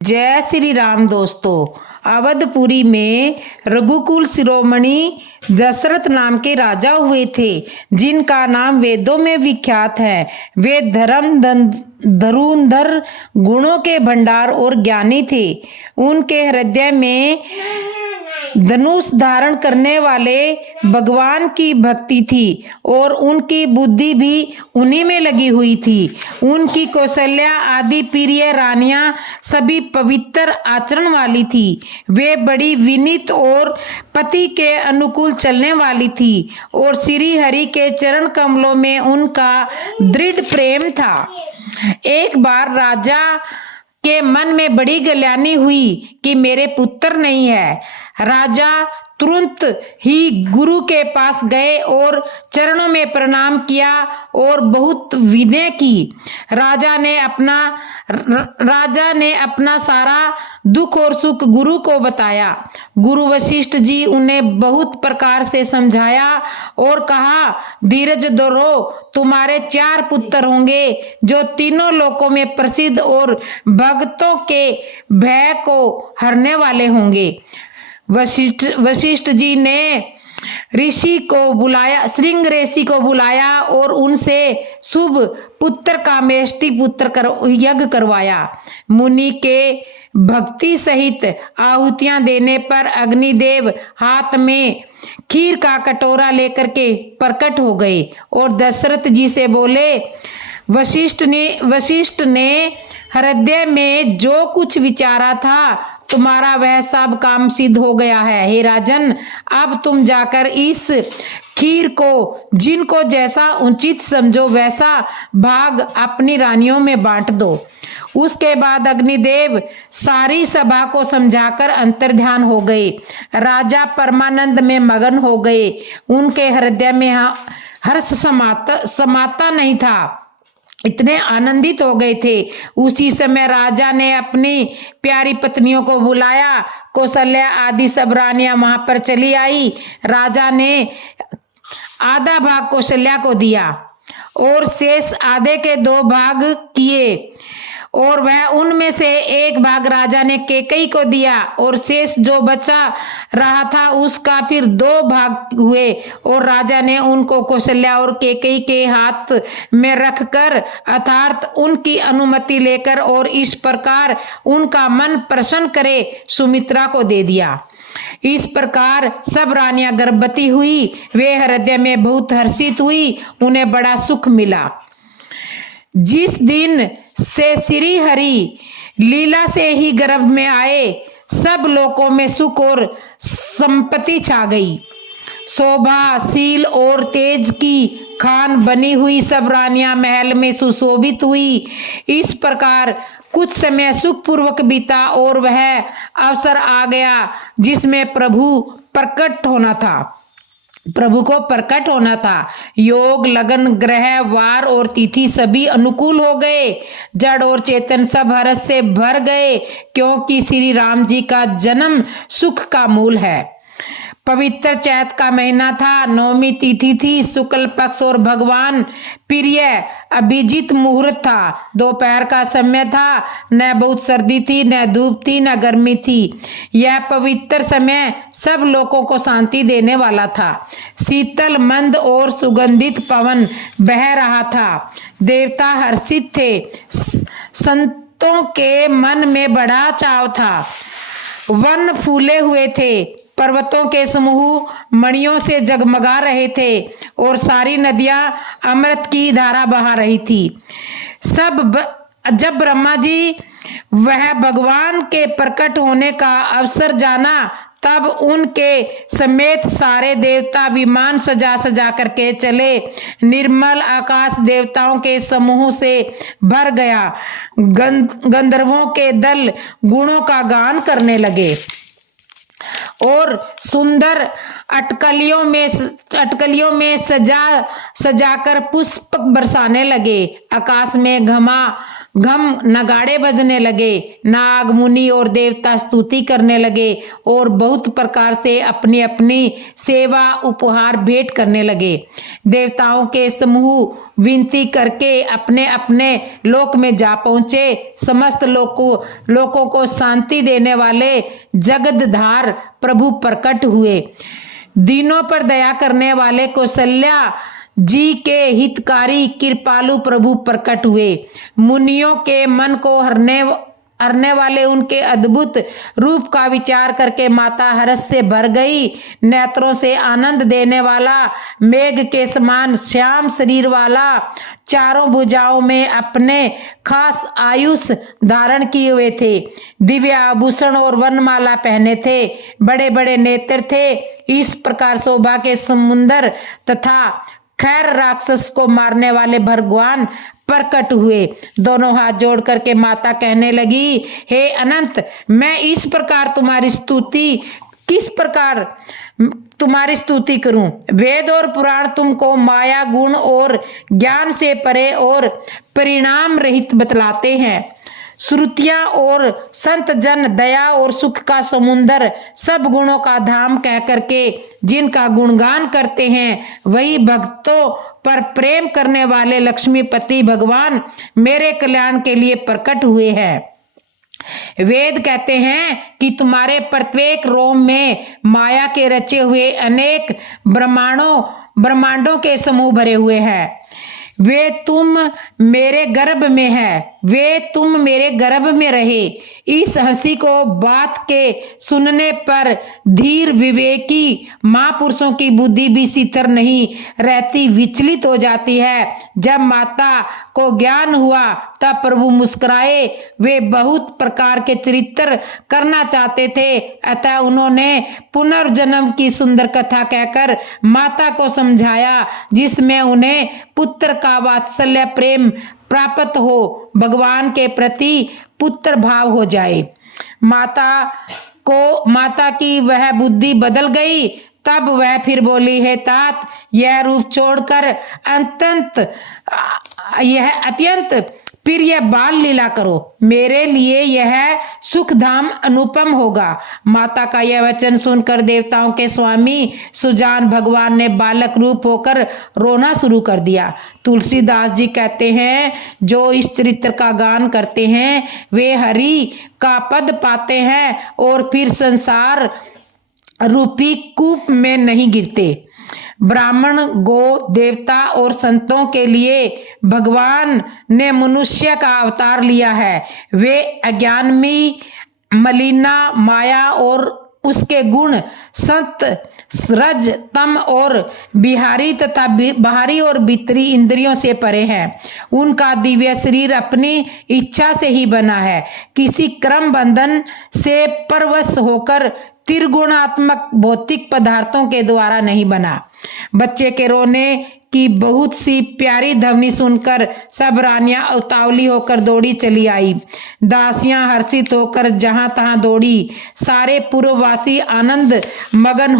जय श्री राम दोस्तों। अवधपुरी में रघुकुल शिरोमणि दशरथ नाम के राजा हुए थे, जिनका नाम वेदों में विख्यात है। वे धुरंधर गुणों के भंडार और ज्ञानी थे। उनके हृदय में धनुष धारण करने वाले भगवान की भक्ति थी और उनकी बुद्धि भी उन्हीं में लगी हुई थी। उनकी कौशल्या आदि प्रिय रानियां सभी पवित्र आचरण वाली थी। वे बड़ी विनीत और पति के अनुकूल चलने वाली थी और श्री हरि के चरण कमलों में उनका दृढ़ प्रेम था। एक बार राजा के मन में बड़ी गलियानी हुई कि मेरे पुत्र नहीं है। राजा तुरंत ही गुरु के पास गए और चरणों में प्रणाम किया और बहुत विनय की। राजा ने अपना सारा दुख और सुख गुरु को बताया। गुरु वशिष्ठ जी उन्हें बहुत प्रकार से समझाया और कहा, धीरज धरो, तुम्हारे 4 पुत्र होंगे जो तीनों लोकों में प्रसिद्ध और भक्तों के भय को हरने वाले होंगे। वशिष्ठ जी ने ऋषि को बुलाया, श्रृंग ऋषि को बुलाया और उनसे शुभ पुत्र कामेष्टि पुत्र यज्ञ करवाया। मुनि के भक्ति सहित आहुतियां देने पर अग्निदेव हाथ में खीर का कटोरा लेकर के प्रकट हो गए और दशरथ जी से बोले, वशिष्ठ ने हृदय में जो कुछ विचारा था, तुम्हारा वह सब काम सिद्ध हो गया है। हे राजन, अब तुम जाकर इस खीर को जिनको जैसा उचित समझो वैसा भाग अपनी रानियों में बांट दो। उसके बाद अग्निदेव सारी सभा को समझाकर अंतर्ध्यान हो गए। राजा परमानंद में मगन हो गए। उनके हृदय में हर्ष समाता नहीं था, इतने आनंदित हो गए थे। उसी समय राजा ने अपनी प्यारी पत्नियों को बुलाया। कौशल्या आदि सब रानियां वहां पर चली आई। राजा ने आधा भाग कौशल्या को दिया और शेष आधे के 2 भाग किए और वह उनमें से 1 भाग राजा ने कैकेयी को दिया और शेष जो बचा रहा था उसका फिर 2 भाग हुए और राजा ने उनको कौशल्या और कैकेयी के हाथ में रखकर अर्थात उनकी अनुमति लेकर और इस प्रकार उनका मन प्रसन्न करे सुमित्रा को दे दिया। इस प्रकार सब रानियां गर्भवती हुई। वे हृदय में बहुत हर्षित हुई, उन्हें बड़ा सुख मिला। जिस दिन से श्री हरि लीला से ही गर्भ में आए, सब लोकों में सुख और संपत्ति छा गई। शोभा, शील और तेज की खान बनी हुई सब रानियां महल में सुशोभित हुई। इस प्रकार कुछ समय सुखपूर्वक बीता और वह अवसर आ गया जिसमें प्रभु को प्रकट होना था। योग, लगन, ग्रह, वार और तिथि सभी अनुकूल हो गए। जड़ और चेतन सब हर्ष से भर गए, क्योंकि श्री राम जी का जन्म सुख का मूल है। पवित्र चैत का महीना था। 9वीं तिथि थी, शुक्ल पक्ष और भगवान प्रिय अभिजीत मुहूर्त था। दोपहर का समय था। न बहुत सर्दी थी, न धूप थी, न गर्मी थी। यह पवित्र समय सब लोगों को शांति देने वाला था। शीतल, मंद और सुगंधित पवन बह रहा था। देवता हर्षित थे। संतों के मन में बड़ा चाव था। वन फूले हुए थे। पर्वतों के समूह मणियों से जगमगा रहे थे और सारी नदियां अमृत की धारा बहा रही थी। जब ब्रह्मा जी वह भगवान के प्रकट होने का अवसर जाना, तब उनके समेत सारे देवता विमान सजा करके चले। निर्मल आकाश देवताओं के समूह से भर गया। गंधर्वों के दल गुणों का गान करने लगे और सुंदर अटकलियों में सजाकर पुष्प बरसाने लगे। आकाश में घम नगाड़े बजने लगे। नाग मुनि और देवता स्तुति करने लगे और बहुत प्रकार से अपनी अपनी सेवा उपहार भेंट करने लगे। देवताओं के समूह विनती करके अपने अपने लोक में जा पहुंचे। समस्त लोकों को शांति देने वाले जगतधार प्रभु प्रकट हुए। दीनों पर दया करने वाले कौशल्या जी के हितकारी कृपालु प्रभु प्रकट हुए। मुनियों के मन को हरने वाले उनके अद्भुत रूप का विचार करके माता हर्ष से भर गई। नेत्रों से आनंद देने वाला, मेघ के समान श्याम शरीर वाला, चारों भुजाओं में अपने खास आयुष धारण किए हुए थे, दिव्य आभूषण और वनमाला पहने थे, बड़े बड़े नेत्र थे। इस प्रकार शोभा के समुंदर तथा खैर राक्षस को मारने वाले भगवान प्रकट हुए। दोनों हाथ जोड़ करके माता कहने लगी, हे अनंत, मैं इस प्रकार किस प्रकार तुम्हारी स्तुति करूं। वेद और पुराण तुमको माया गुण और ज्ञान से परे और परिणाम रहित बतलाते हैं। श्रुतियां और संत जन दया और सुख का समुंदर, सब गुणों का धाम कह करके जिनका गुणगान करते हैं, वही भक्तों पर प्रेम करने वाले लक्ष्मीपति भगवान मेरे कल्याण के लिए प्रकट हुए हैं। वेद कहते हैं कि तुम्हारे प्रत्येक रोम में माया के रचे हुए अनेक ब्रह्मांडों के समूह भरे हुए हैं। वे तुम मेरे गर्भ में है, वे तुम मेरे गर्भ में रहे। इस हंसी को बात के सुनने पर धीर विवेकी महापुरुषों की बुद्धि भी सितर नहीं रहती, विचलित हो जाती है। जब माता को ज्ञान हुआ तब प्रभु मुस्कुराए। वे बहुत प्रकार के चरित्र करना चाहते थे, अतः उन्होंने पुनर्जन्म की सुंदर कथा कहकर माता को समझाया, जिसमें उन्हें पुत्र का वात्सल्य प्रेम प्राप्त हो, भगवान के प्रति पुत्र भाव हो जाए। माता की वह बुद्धि बदल गई। तब वह फिर बोली, हे तात, यह रूप छोड़कर अत्यंत प्रिय बाल लीला करो, मेरे लिए यह सुखधाम अनुपम होगा। माता का यह वचन सुनकर देवताओं के स्वामी सुजान भगवान ने बालक रूप होकर रोना शुरू कर दिया। तुलसीदास जी कहते हैं, जो इस चरित्र का गान करते हैं वे हरि का पद पाते हैं और फिर संसार रूपी कूप में नहीं गिरते। ब्राह्मण, गो, देवता और संतों के लिए भगवान ने मनुष्य का अवतार लिया है। वे अज्ञानमयी मलिना माया और उसके गुण सत, रज, तम और बिहारी तथा बाहरी और भीतरी इंद्रियों से परे हैं। उनका दिव्य शरीर अपनी इच्छा से ही बना है, किसी क्रम बंधन से परवश होकर त्रिगुणात्मक भौतिक पदार्थों के द्वारा नहीं बना। बच्चे के रोने की बहुत सी प्यारी ध्वनि सुनकर सब रानियां उतावली होकर दौड़ी चली आई। दासियां हर्षित होकर जहां तहां दौड़ी। सारे पूर्ववासी आनंद मगन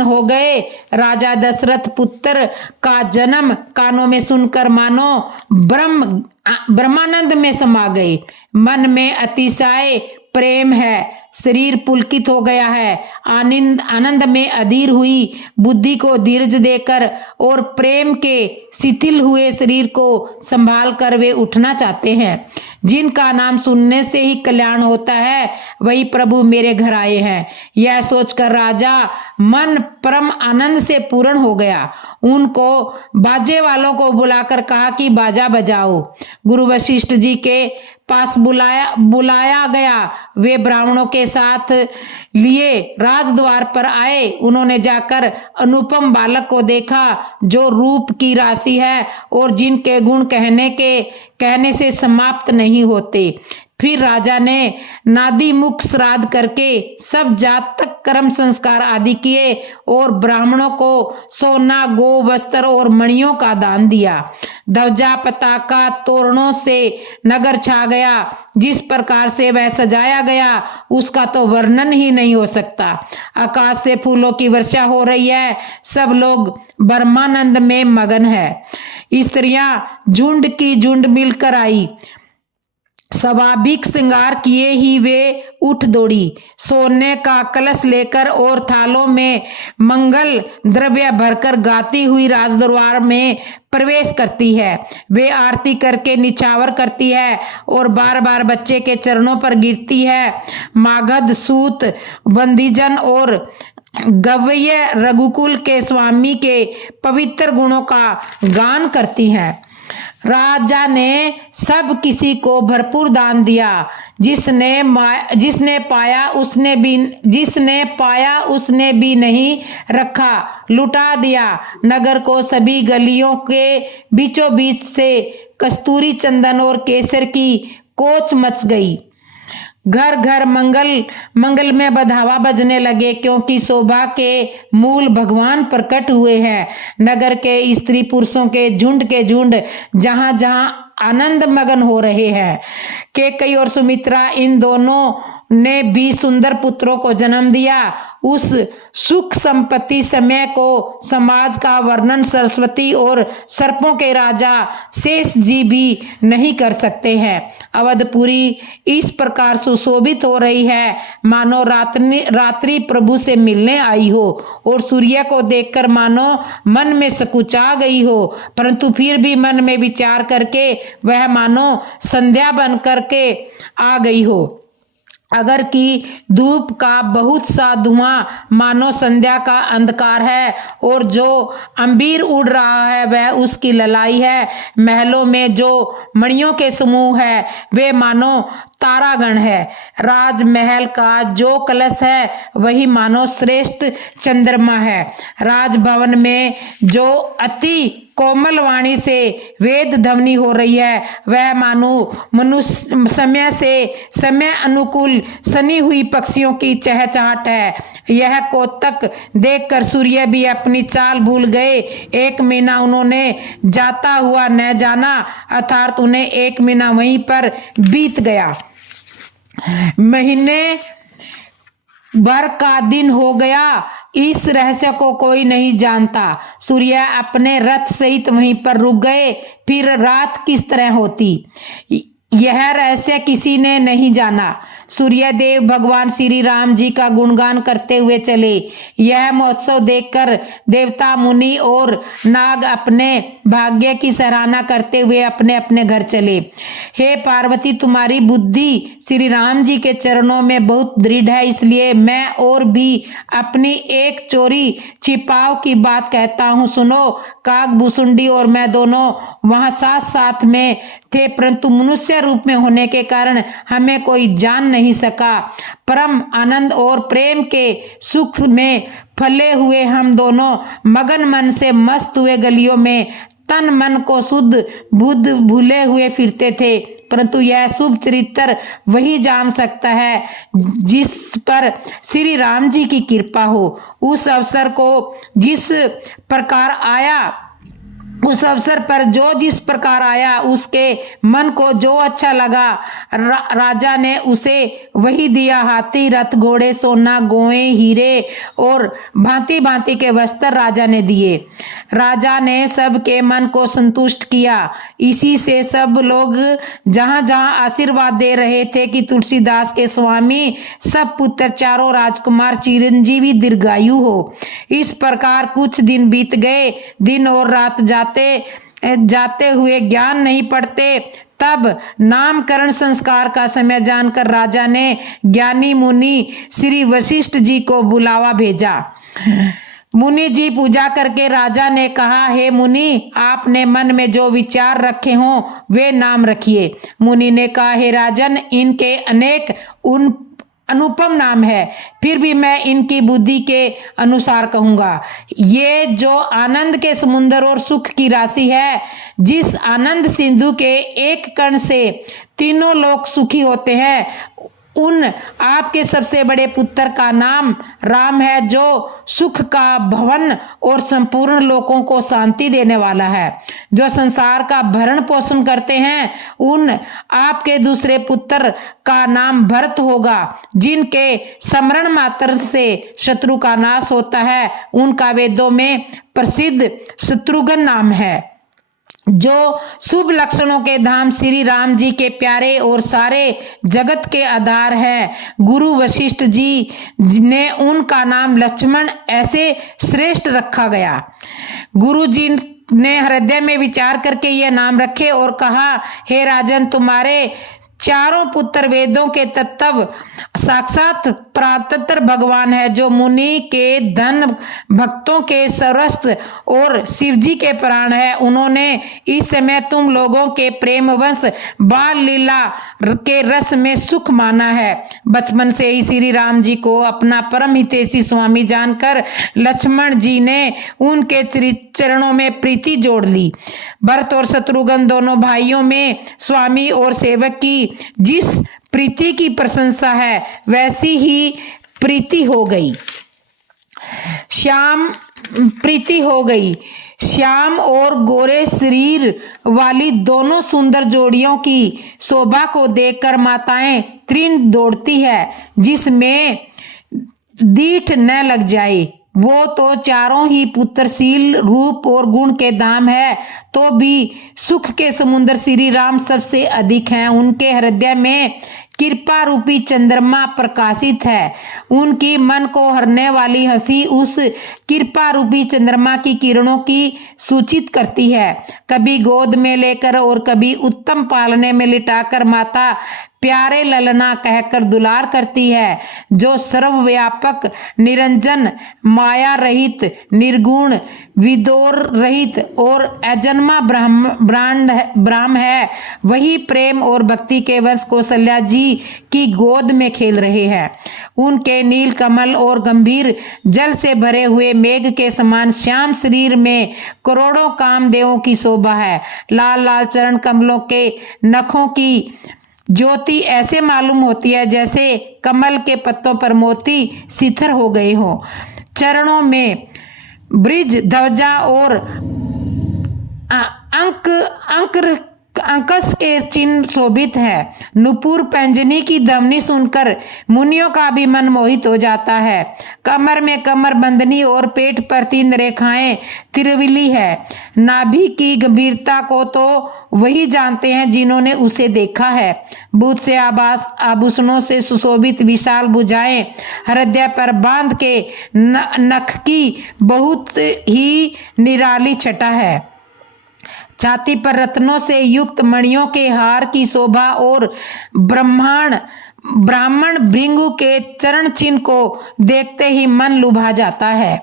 हो गए। राजा दशरथ पुत्र का जन्म कानों में सुनकर मानो ब्रह्मानंद में समा गए। मन में अतिशय प्रेम है, शरीर पुलकित हो गया है। आनंद में अधीर हुई बुद्धि को धीरज देकर और प्रेम के शिथिल हुए शरीर को संभाल कर वे उठना चाहते हैं। जिनका नाम सुनने से ही कल्याण होता है, वही प्रभु मेरे घर आए हैं। यह सोचकर राजा मन परम आनंद से पूर्ण हो गया। उनको बाजे वालों को बुलाकर कहा कि बाजा बजाओ। गुरु वशिष्ठ जी के पास बुलाया गया। वे ब्राह्मणों के साथ लिए राजद्वार पर आए। उन्होंने जाकर अनुपम बालक को देखा, जो रूप की राशि है और जिनके गुण कहने से समाप्त नहीं होते। फिर राजा ने नादी मुख श्राद्ध करके सब जातक कर्म संस्कार आदि किए और ब्राह्मणों को सोना, गो, वस्त्र और मणियों का दान दिया। ध्वजा, पताका, तोरणों से नगर छा गया। जिस प्रकार से वह सजाया गया उसका तो वर्णन ही नहीं हो सकता। आकाश से फूलों की वर्षा हो रही है। सब लोग ब्रह्मानंद में मगन है। स्त्रियां झुंड की झुंड मिलकर आई। स्वाभाविक श्रृंगार किए ही वे उठ दौड़ी। सोने का कलश लेकर और थालों में मंगल द्रव्य भरकर गाती हुई राजदरबार में प्रवेश करती है। वे आरती करके निछावर करती है और बार बार बच्चे के चरणों पर गिरती है। मागध, सूत, बंदीजन और गव्य रघुकुल के स्वामी के पवित्र गुणों का गान करती हैं। राजा ने सब किसी को भरपूर दान दिया। जिसने पाया उसने भी नहीं रखा, लुटा दिया। नगर को सभी गलियों के बीचों बीच से कस्तूरी, चंदन और केसर की कोच मच गई। घर घर मंगल में बधावा बजने लगे, क्योंकि शोभा के मूल भगवान प्रकट हुए हैं। नगर के स्त्री पुरुषों के झुंड जहां जहां आनंद मगन हो रहे हैं। कैकेयी और सुमित्रा इन दोनों ने भी सुंदर पुत्रों को जन्म दिया। उस सुख संपत्ति समय को समाज का वर्णन सरस्वती और सर्पों के राजा शेष जी भी नहीं कर सकते हैं। अवधपुरी इस प्रकार सुशोभित हो रही है मानो रात्रि प्रभु से मिलने आई हो, और सूर्य को देखकर मानो मन में सकुचा गई हो, परंतु फिर भी मन में विचार करके वह मानो संध्या बन करके आ गई हो। अगर की धूप का बहुत सा धुआं मानो संध्या का अंधकार है, और जो अंबीर उड़ रहा है वह उसकी ललाई है। महलों में जो मणियों के समूह है वे मानो तारागण है। राजमहल का जो कलश है वही मानो श्रेष्ठ चंद्रमा है। राजभवन में जो अति कोमल वाणी से वेद ध्वनि हो रही है वह मानो मनुष्य समय अनुकूल सनी हुई पक्षियों की चहचहाट है। यह कोतक देखकर सूर्य भी अपनी चाल भूल गए। एक महीना उन्होंने जाता हुआ न जाना, अर्थात उन्हें एक महीना वहीं पर बीत गया। महीने भर का दिन हो गया। इस रहस्य को कोई नहीं जानता। सूर्य अपने रथ सहित वहीं पर रुक गए। फिर रात किस तरह होती यह रहस्य किसी ने नहीं जाना। सूर्यदेव भगवान श्री राम जी का गुणगान करते हुए चले। यह महोत्सव देखकर देवता, मुनि और नाग अपने भाग्य की सराहना करते हुए अपने अपने घर चले। हे पार्वती, तुम्हारी बुद्धि श्री राम जी के चरणों में बहुत दृढ़ है, इसलिए मैं और भी अपनी एक चोरी छिपाव की बात कहता हूँ, सुनो। काग भुसुंडी और मैं दोनों वहां साथ साथ में थे, परंतु मनुष्य रूप में होने के कारण हमें कोई जान नहीं सका। परम आनंद और प्रेम के सुख में फले हुए हम दोनों मगन मन से मस्त हुए गलियों में तन मन को शुद्ध बुद्ध भूले हुए फिरते थे, परंतु यह शुभ चरित्र वही जान सकता है जिस पर श्री राम जी की कृपा हो। उस अवसर पर जो जिस प्रकार आया उसके मन को जो अच्छा लगा राजा ने उसे वही दिया। हाथी, रथ, घोड़े, सोना, गोएं, हीरे और भांति भांति के वस्त्र राजा ने दिए। राजा ने सबके मन को संतुष्ट किया। इसी से सब लोग जहां जहां आशीर्वाद दे रहे थे कि तुलसीदास के स्वामी सब पुत्र चारों राजकुमार चिरंजीवी दीर्घायु हो। इस प्रकार कुछ दिन बीत गए। दिन और रात जाते हुए ज्ञान नहीं पड़ते। तब नामकरण संस्कार का समय जानकर राजा ने ज्ञानी मुनि श्री वशिष्ठ जी को बुलावा भेजा। मुनि जी पूजा करके राजा ने कहा, हे मुनि, आपने मन में जो विचार रखे हों वे नाम रखिए। मुनि ने कहा, हे राजन, इनके अनेक अनुपम नाम है, फिर भी मैं इनकी बुद्धि के अनुसार कहूंगा। ये जो आनंद के समुद्र और सुख की राशि है, जिस आनंद सिंधु के एक कण से तीनों लोग सुखी होते हैं, उन आपके सबसे बड़े पुत्र का नाम राम है, जो सुख का भवन और संपूर्ण लोगों को शांति देने वाला है। जो संसार का भरण पोषण करते हैं, उन आपके दूसरे पुत्र का नाम भरत होगा। जिनके स्मरण मात्र से शत्रु का नाश होता है, उनका वेदों में प्रसिद्ध शत्रुघ्न नाम है। जो शुभ लक्षणों के धाम श्री राम जी के प्यारे और सारे जगत के आधार हैं, गुरु वशिष्ठ जी ने उनका नाम लक्ष्मण ऐसे श्रेष्ठ रखा गया। गुरु जी ने हृदय में विचार करके ये नाम रखे और कहा, हे राजन, तुम्हारे चारों पुत्र वेदों के तत्व साक्षात प्रातत्र भगवान है, जो मुनि के धन, भक्तों के सर्वस्व और शिव जी के प्राण है। उन्होंने इस समय तुम लोगों के प्रेम वश बाल लीला के रस में सुख माना है। बचपन से ही श्री राम जी को अपना परम हितैषी स्वामी जानकर लक्ष्मण जी ने उनके चरणों में प्रीति जोड़ ली। भरत और शत्रुघ्न दोनों भाइयों में स्वामी और सेवक की जिस प्रीति की प्रशंसा है, वैसी ही प्रीति हो गई। श्याम और गोरे शरीर वाली दोनों सुंदर जोड़ियों की शोभा को देखकर माताएं तृण दौड़ती है, जिसमें दीठ न लग जाए। वो तो चारों ही पुत्रशील रूप और गुण के धाम है, तो भी सुख के समुद्र श्री राम सबसे अधिक हैं। उनके हृदय में कृपा रूपी चंद्रमा प्रकाशित है। उनकी मन को हरने वाली हंसी उस कृपा रूपी चंद्रमा की किरणों की सूचित करती है। कभी गोद में लेकर और कभी उत्तम पालने में लिटाकर माता प्यारे ललना कहकर दुलार करती है। जो सर्वव्यापक, निरंजन, माया रहित, निर्गुण, विदोर रहित और अजन्मा ब्रह्म है, वही प्रेम और भक्ति के वश कौशल्या जी की गोद में खेल रहे हैं। उनके नील कमल और गंभीर जल से भरे हुए मेघ के समान श्याम शरीर में करोड़ों कामदेवों की शोभा है। लाल लाल चरण कमलों के नखों की ज्योति ऐसे मालूम होती है जैसे कमल के पत्तों पर मोती सिथर हो गए हो। चरणों में ब्रिज ध्वजा और अंकस के चिन्ह शोभित है। नुपुर पैंजनी की ध्वनि सुनकर मुनियों का भी मन मोहित हो जाता है। कमर में कमर बंधनी और पेट पर 3 रेखाएं तिरविली है। नाभि की गंभीरता को तो वही जानते हैं जिन्होंने उसे देखा है। बुध से आभूषणों से सुशोभित विशाल भुजाएं हृदय पर बांध के नख की बहुत ही निराली छटा है। छाती पर रत्नों से युक्त मणियों के हार की शोभा और ब्राह्मण भृंगु के चरण चिन्ह को देखते ही मन लुभा जाता है।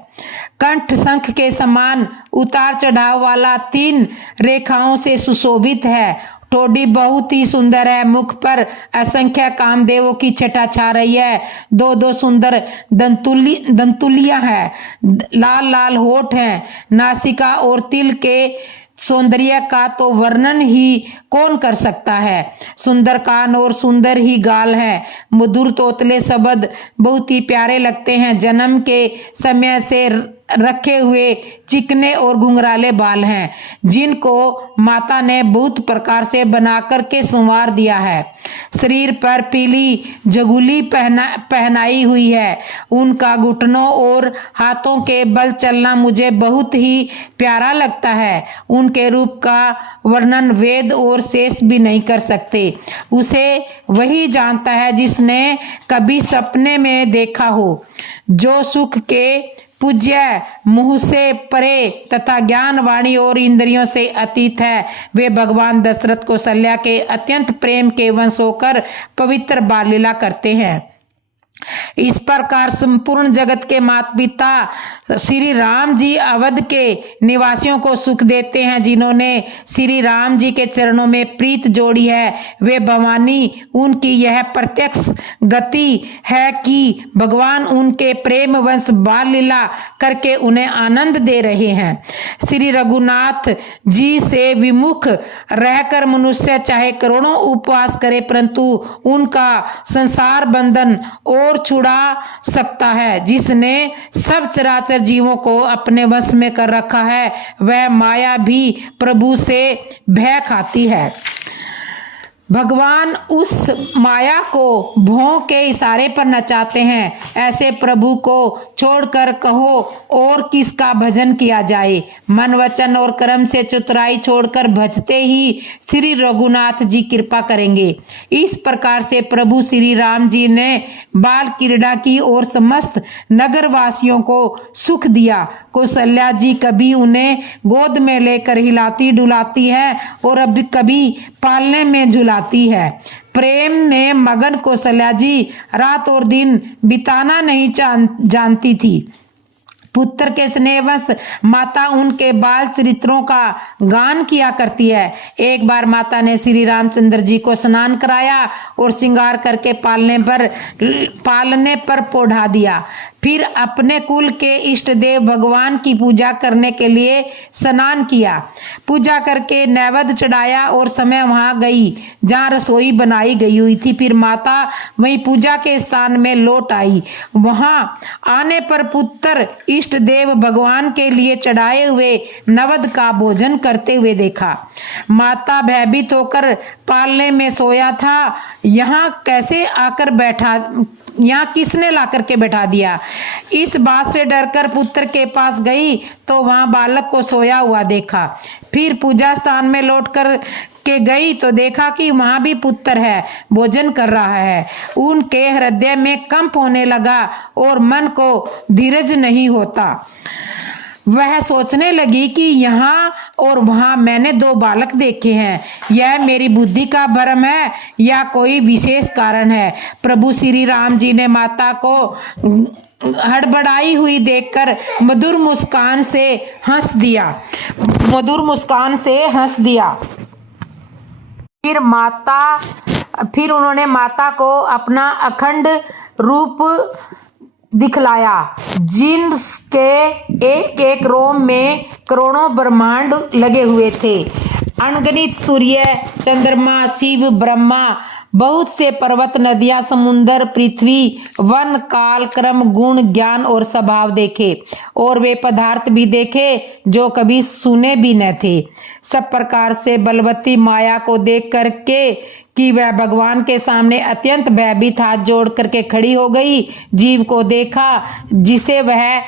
कंठ शंख के समान उतार चढ़ाव वाला 3 रेखाओं से सुशोभित है। ठोड़ी बहुत ही सुंदर है। मुख पर असंख्य कामदेवों की छटा छा रही है। 2 सुंदर दंतुलियां हैं। लाल लाल होठ हैं। नासिका और तिल के सौंदर्य का तो वर्णन ही कौन कर सकता है। सुंदर कान और सुंदर ही गाल है। मधुर तोतले शब्द बहुत ही प्यारे लगते हैं। जन्म के समय से रखे हुए चिकने और घुंघराले बाल हैं, जिनको माता ने बहुत प्रकार से बना करके संवार दिया है। शरीर पर पीली जगुली पहनाई हुई है। उनका घुटनों और हाथों के बल चलना मुझे बहुत ही प्यारा लगता है। उनके रूप का वर्णन वेद और शेष भी नहीं कर सकते। उसे वही जानता है जिसने कभी सपने में देखा हो। जो सुख के पूज्य, मुंह से परे तथा ज्ञान, वाणी और इंद्रियों से अतीत है, वे भगवान दशरथ कौशल्या के अत्यंत प्रेम के वश होकर पवित्र बाल लीला करते हैं। इस प्रकार संपूर्ण जगत के माता पिता श्री राम जी अवध के निवासियों को सुख देते हैं। जिन्होंने श्री राम जी के चरणों में प्रीत जोड़ी है, वे भवानी उनकी यह प्रत्यक्ष गति है कि भगवान उनके प्रेम वंश बाल लीला करके उन्हें आनंद दे रहे हैं। श्री रघुनाथ जी से विमुख रहकर मनुष्य चाहे करोड़ों उपवास करे, परंतु उनका संसार बंधन और छुड़ा सकता है। जिसने सब चराचर जीवों को अपने वश में कर रखा है, वह माया भी प्रभु से भय खाती है। भगवान उस माया को भों के इशारे पर नचाते हैं। ऐसे प्रभु को छोड़कर कहो और किसका भजन किया जाए। मन वचन और कर्म से चतुराई छोड़कर भजते ही श्री रघुनाथ जी कृपा करेंगे। इस प्रकार से प्रभु श्री राम जी ने बाल क्रीड़ा की और समस्त नगरवासियों को सुख दिया। कौशल्या जी कभी उन्हें गोद में लेकर हिलाती डुलाती है और अब कभी पालने में झुलाती है। प्रेम में मगन कौशल्या जी रात और दिन बिताना नहीं जानती थी। पुत्र के स्नेहवश माता उनके बाल चरित्रों का गान किया करती है। एक बार माता ने श्री रामचंद्र जी को स्नान कराया और श्रृंगार करके पालने पर पोढ़ा दिया। फिर अपने कुल के इष्ट देव भगवान की पूजा करने के लिए स्नान किया। पूजा करके नैवेद्य चढ़ाया और समय वहां गई जहां रसोई बनाई गई हुई थी। फिर माता वहीं पूजा के स्थान में लौट आई। वहां आने पर पुत्र इष्ट देव भगवान के लिए चढ़ाए हुए नवद का भोजन करते हुए देखा। माता भयभीत होकर पालने में सोया था। यहाँ कैसे आकर बैठा, यहाँ किसने ला करके बैठा दिया। इस बात से डरकर पुत्र के पास गई तो वहां बालक को सोया हुआ देखा। फिर पूजा स्थान में लौट कर के गई तो देखा कि वहां भी पुत्र है, भोजन कर रहा है। उनके हृदय में कंप होने लगा और मन को धीरज नहीं होता। वह सोचने लगी कि यहाँ और वहां मैंने दो बालक देखे हैं। यह मेरी बुद्धि का भ्रम है या कोई विशेष कारण है। प्रभु श्री राम जी ने माता को हड़बड़ाई हुई देखकर मधुर मुस्कान से हंस दिया। फिर उन्होंने माता को अपना अखंड रूप दिखलाया, जिनके एक एक रोम में करोड़ों ब्रह्मांड लगे हुए थे। अनगिनत सूर्य, चंद्रमा, शिव, ब्रह्मा, बहुत से पर्वत, नदियां, समुन्दर, पृथ्वी, वन, काल, क्रम, गुण, ज्ञान और स्वभाव देखे और वे पदार्थ भी देखे जो कभी सुने भी न थे। सब प्रकार से बलवती माया को देख करके कि वह भगवान के सामने अत्यंत भयभीत हाथ जोड़ करके खड़ी हो गई। जीव को देखा जिसे वह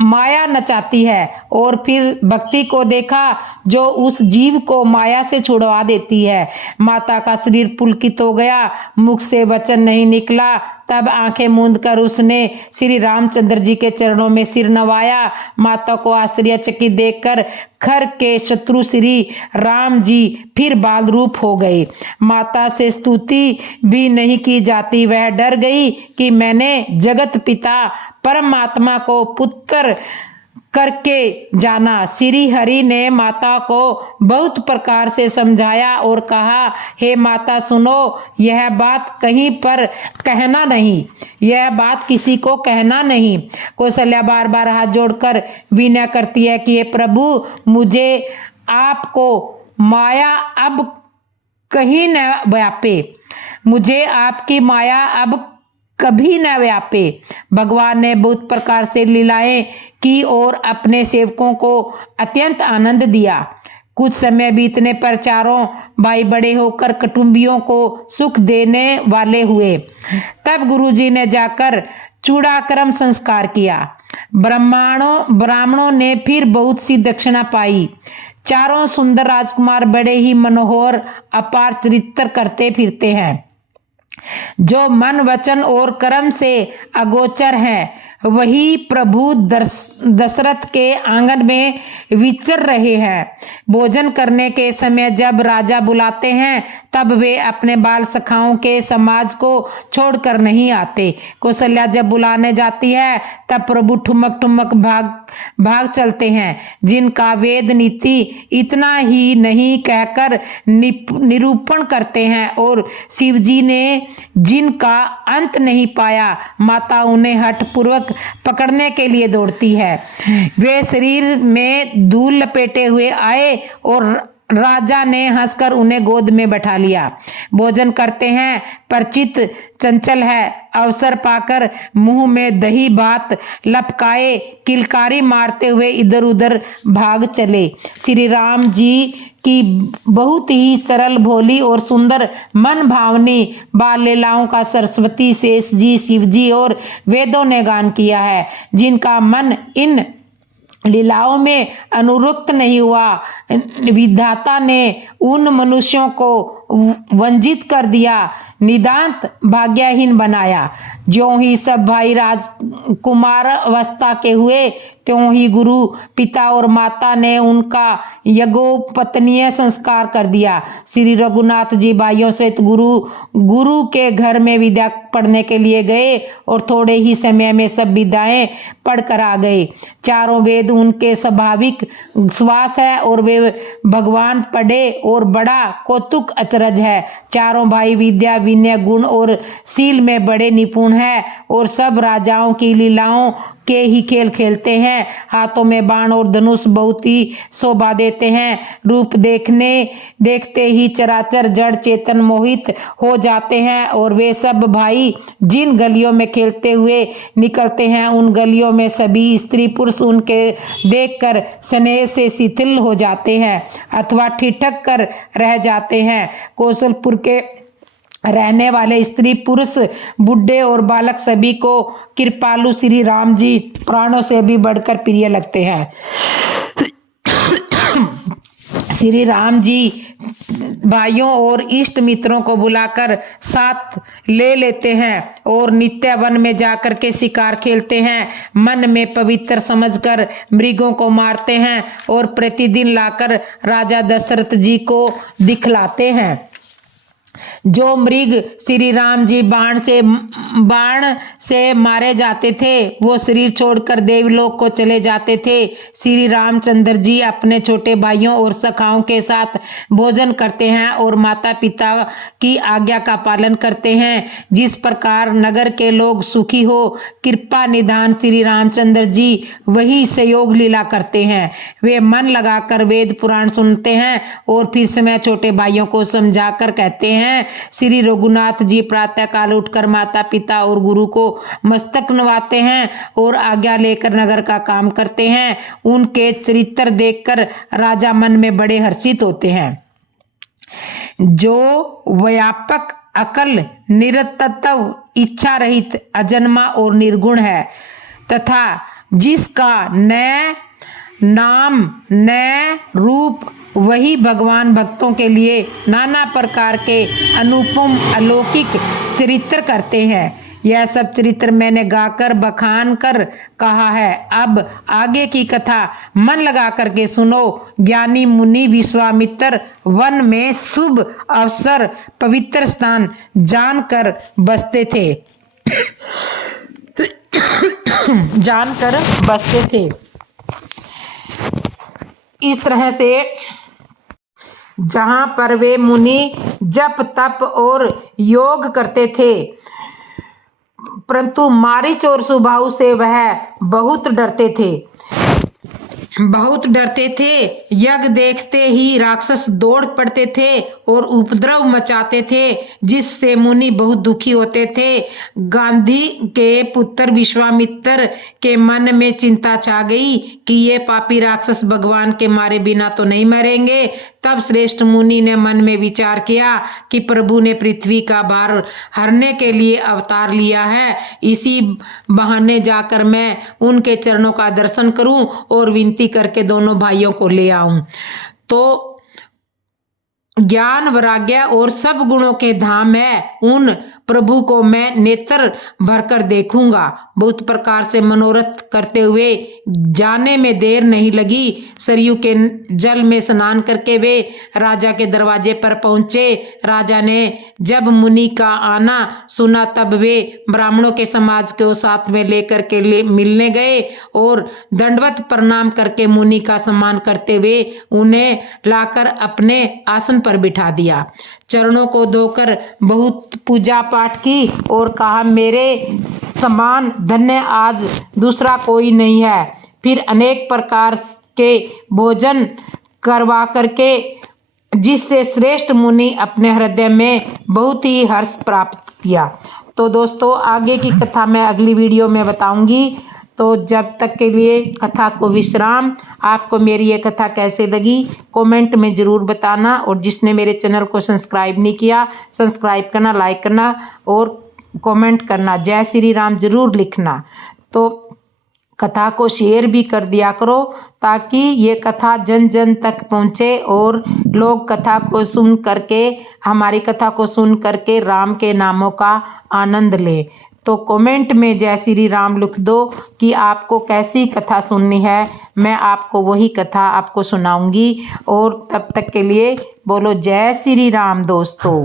माया नचाती है और फिर भक्ति को देखा जो उस जीव को माया से छुड़वा देती है। माता का शरीर पुलकित हो गया, मुख से वचन नहीं निकला। तब आंखें मूंद कर उसने श्री रामचंद्र जी के चरणों में सिर नवाया। माता को आश्चर्यचकित देखकर खर के शत्रु श्री राम जी फिर बाल रूप हो गए। माता से स्तुति भी नहीं की जाती। वह डर गई कि मैंने जगत पिता परमात्मा को पुत्र करके जाना। श्री हरि ने माता को बहुत प्रकार से समझाया और कहा, हे माता सुनो, यह बात कहीं पर कहना नहीं, यह बात किसी को कहना नहीं। कौशल्या बार बार हाथ जोड़कर विनय करती है कि हे प्रभु, मुझे आपको माया अब कहीं न व्यापे, मुझे आपकी माया अब कभी न व्यापे। भगवान ने बहुत प्रकार से लीलाएं की और अपने सेवकों को अत्यंत आनंद दिया। कुछ समय बीतने पर चारों भाई बड़े होकर कुटुंबियों को सुख देने वाले हुए। तब गुरुजी ने जाकर चूड़ाक्रम संस्कार किया। ब्राह्मणों ने फिर बहुत सी दक्षिणा पाई। चारों सुंदर राजकुमार बड़े ही मनोहर अपार चरित्र करते फिरते हैं, जो मन वचन और कर्म से अगोचर हैं। वही प्रभु दशरथ के आंगन में विचर रहे हैं। भोजन करने के समय जब राजा बुलाते हैं तब वे अपने बाल सखाओं के समाज को छोड़कर नहीं आते। कौशल्या जब बुलाने जाती है तब प्रभु ठुमक ठुमक भाग चलते हैं। जिनका वेद नीति इतना ही नहीं कहकर निरूपण करते हैं और शिवजी ने जिनका अंत नहीं पाया, माता उन्हें हठ पूर्वक पकड़ने के लिए दौड़ती है। वे शरीर में धूल लपेटे हुए आए और राजा ने हंसकर उन्हें गोद में बैठा लिया। भोजन करते हैं पर चित्त चंचल है। अवसर पाकर मुंह में दही भात लपकाए किलकारी मारते हुए इधर उधर भाग चले। श्री राम जी की बहुत ही सरल भोली और सुंदर मन भावनी बाल लीलाओं का सरस्वती, शेष जी, शिव जी और वेदों ने गान किया है। जिनका मन इन लीलाओं में अनुरक्त नहीं हुआ, विधाता ने उन मनुष्यों को वंचित कर दिया, निदांत भाग्यहीन बनाया। ज्यों ही सब भाई राजकुमार अवस्था के हुए त्यों ही गुरु पिता और माता ने उनका यज्ञोपवीत संस्कार कर दिया। श्री रघुनाथ जी भाइयों सहित गुरु के घर में विद्या पढ़ने के लिए गए और थोड़े ही समय में सब विद्याएं पढ़कर आ गए। चारों वेद उनके स्वाभाविक श्वास है और वे भगवान पढ़े और बड़ा कौतुक अचरज है। चारों भाई विद्या, विनय, गुण और शील में बड़े निपुण हैं और सब राजाओं की लीलाओं के ही खेल खेलते हैं। हाथों में बाण और धनुष बहुत ही शोभा देते हैं। रूप देखते ही चराचर जड़ चेतन मोहित हो जाते हैं और वे सब भाई जिन गलियों में खेलते हुए निकलते हैं उन गलियों में सभी स्त्री पुरुष उनके देखकर स्नेह से शिथिल हो जाते हैं अथवा ठिठक कर रह जाते हैं। कौशलपुर के रहने वाले स्त्री पुरुष बुढ़े और बालक सभी को कृपालु श्री राम जी प्राणों से भी बढ़कर प्रिय लगते हैं। श्री राम जी भाइयों और इष्ट मित्रों को बुलाकर साथ ले लेते हैं और नित्य वन में जाकर के शिकार खेलते हैं। मन में पवित्र समझकर मृगों को मारते हैं और प्रतिदिन लाकर राजा दशरथ जी को दिखलाते हैं। जो मृग श्री राम जी बाण से मारे जाते थे वो शरीर छोड़कर देवलोक को चले जाते थे। श्री रामचंद्र जी अपने छोटे भाइयों और सखाओं के साथ भोजन करते हैं और माता पिता की आज्ञा का पालन करते हैं। जिस प्रकार नगर के लोग सुखी हो कृपा निधान श्री रामचंद्र जी वही सहयोग लीला करते हैं। वे मन लगाकर वेद पुराण सुनते हैं और फिर समय छोटे भाइयों को समझाकर कहते हैं। श्री रघुनाथ जी प्रातः काल उठकर माता पिता और गुरु को मस्तक नवाते हैं और आज्ञा लेकर नगर का काम करते हैं। उनके चरित्र देखकर राजा मन में बड़े हर्षित होते हैं। जो व्यापक अकल निरतत्व इच्छा रहित अजन्मा और निर्गुण है तथा जिसका न नाम न रूप वही भगवान भक्तों के लिए नाना प्रकार के अनुपम अलौकिक चरित्र करते हैं। यह सब चरित्र मैंने गाकर बखान कर कहा है। अब आगे की कथा मन लगा करके सुनो। ज्ञानी मुनि विश्वामित्र वन में शुभ अवसर पवित्र स्थान जानकर बसते थे इस तरह से जहां पर वे मुनि जप तप और योग करते थे, परंतु मारीच और सुबाहु से वह बहुत डरते थे। यज्ञ देखते ही राक्षस दौड़ पड़ते थे और उपद्रव मचाते थे जिससे मुनि बहुत दुखी होते थे। गांधी के पुत्र विश्वामित्र के मन में चिंता छा गई कि ये पापी राक्षस भगवान के मारे बिना तो नहीं मरेंगे। तब श्रेष्ठ मुनि ने मन में विचार किया कि प्रभु ने पृथ्वी का भार हरने के लिए अवतार लिया है, इसी बहाने जाकर मैं उनके चरणों का दर्शन करूं और विनती करके दोनों भाइयों को ले आऊं। तो ज्ञान वैराग्य और सब गुणों के धाम है, उन प्रभु को मैं नेत्र भरकर देखूंगा। बहुत प्रकार से मनोरथ करते हुए जाने में देर नहीं लगी। सरयू के जल में स्नान करके वे राजा के दरवाजे पर पहुंचे। राजा ने जब मुनि का आना सुना तब वे ब्राह्मणों के समाज को साथ में लेकर के मिलने गए और दंडवत प्रणाम करके मुनि का सम्मान करते हुए उन्हें लाकर अपने आसन पर बिठा दिया। चरणों को धोकर बहुत पूजा पाठ की और कहा, मेरे समान धन्य आज दूसरा कोई नहीं है। फिर अनेक प्रकार के भोजन करवा करके जिससे श्रेष्ठ मुनि अपने हृदय में बहुत ही हर्ष प्राप्त किया। तो दोस्तों आगे की कथा मैं अगली वीडियो में बताऊंगी। तो जब तक के लिए कथा को विश्राम। आपको मेरी ये कथा कैसे लगी कमेंट में ज़रूर बताना, और जिसने मेरे चैनल को सब्सक्राइब नहीं किया सब्सक्राइब करना, लाइक करना और कमेंट करना, जय श्री राम ज़रूर लिखना। तो कथा को शेयर भी कर दिया करो ताकि ये कथा जन जन तक पहुँचे और लोग कथा को सुन करके, हमारी कथा को सुन करके राम के नामों का आनंद लें। तो कमेंट में जय श्री राम लिख दो कि आपको कैसी कथा सुननी है, मैं आपको वही कथा आपको सुनाऊंगी। और तब तक के लिए बोलो जय श्री राम दोस्तों।